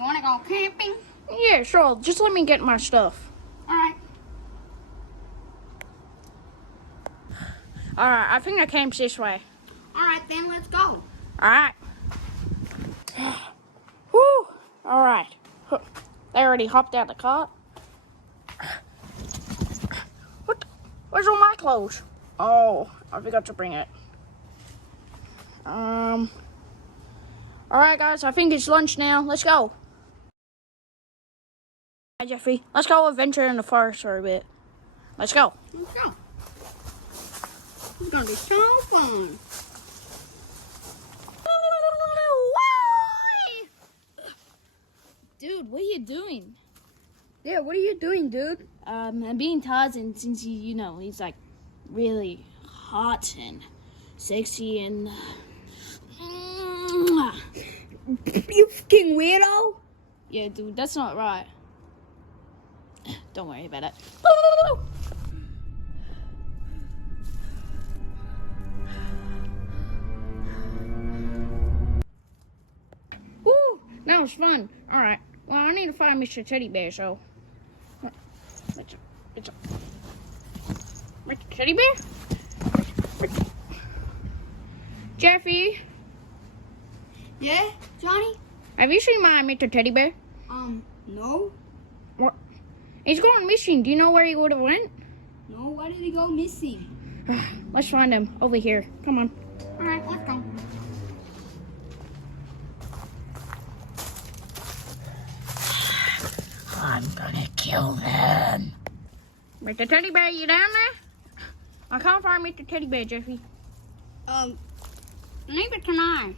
You want to go camping? Yeah, sure. Just let me get my stuff. Alright. Alright, I think I camp's this way. Alright, then let's go. Alright. Whew. Alright. They already hopped out the cart. What? Where's all my clothes? Oh, I forgot to bring it. Alright, guys, I think it's lunch now. Let's go. Hi, Jeffy. Let's go adventure in the forest for a bit. Let's go. Let's go. It's gonna be so fun. Dude, what are you doing? Yeah, what are you doing, dude? I'm being Tarzan since you know, he's like really hot and sexy and You fucking weirdo. yeah, dude, that's not right. Don't worry about it. Woo, that was fun. All right. Well, I need to find Mr. Teddy Bear, so. Mr. Teddy Bear? Jeffy, Yeah, Johnny? have you seen my Mr. Teddy Bear? No. What? He's going missing. Do you know where he would have went? No, why did he go missing? Let's find him over here. Come on. Alright, let's go. I'm gonna kill them. Mr. Teddy Bear, you down there? I can't find Mr. Teddy Bear, Jeffy. Neither can I.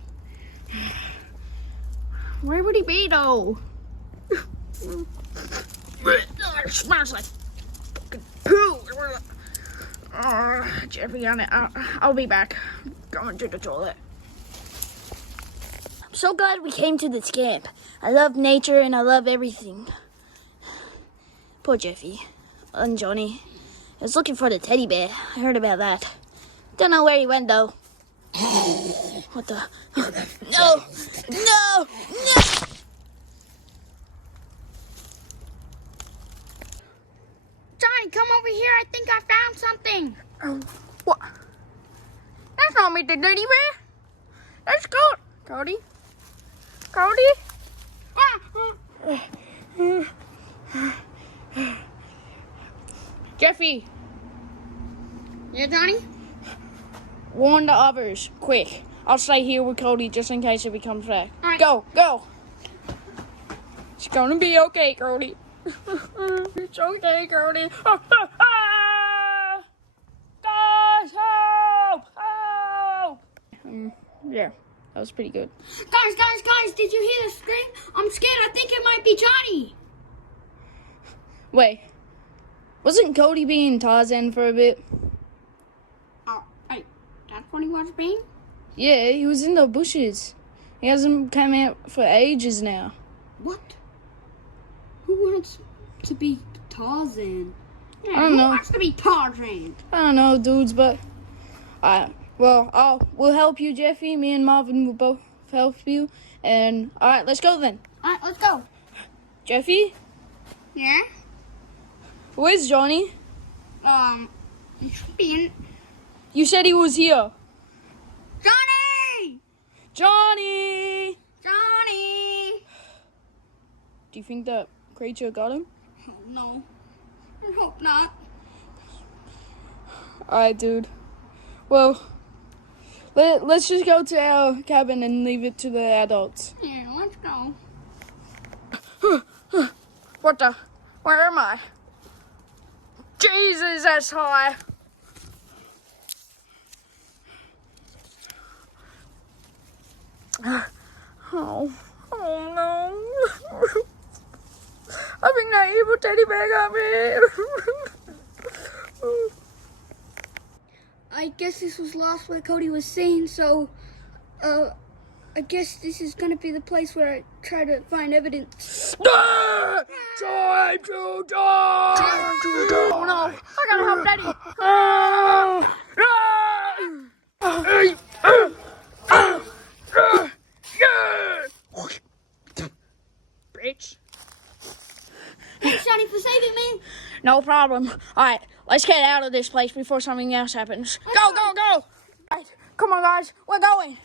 Where would he be, though? It smells like fucking poo. Jeffy, I'll be back. Going to the toilet. I'm so glad we came to this camp. I love nature and I love everything. Poor Jeffy and Johnny. I was looking for the teddy bear. I heard about that. Don't know where he went, though. What the? No! No! No! Johnny, come over here. I think I found something. What? That's not Mr. Teddy Bear. That's Cody. Cody? Jeffy, Yeah, Johnny? warn the others, quick. I'll stay here with Cody just in case if he comes back. All right. Go. It's gonna be okay, Cody. It's okay, Cody. Guys, help! Help! Yeah, that was pretty good. Guys, did you hear the scream? I'm scared. I think it might be Johnny. Wait, wasn't Cody being Tarzan for a bit? Oh, hey, that's what he was being? Yeah, he was in the bushes. He hasn't come out for ages now. What? Who wants to be Tarzan? Yeah, I don't know. Who wants to be Tarzan? I don't know, dudes, but we'll help you, Jeffy. Me and Marvin will both help you. And all right, let's go then. All right, let's go. Jeffy, Yeah? where's Johnny? He should be in. You said he was here. Johnny! Johnny! Johnny! Do you think that creature got him? Oh, no. I hope not. All right, dude. Well, let's just go to our cabin and leave it to the adults. Yeah, let's go. What the? Where am I? Jesus, that's high. Oh no. I think that evil teddy bear got me. I guess this was lost what Cody was saying, so, I guess this is gonna be the place where I try to find evidence. Time to die! Oh no, I gotta help Daddy. Rich. Thanks, Johnny, for saving me. No problem. All right, let's get out of this place before something else happens. Go, go, go! All right, come on, guys. We're going.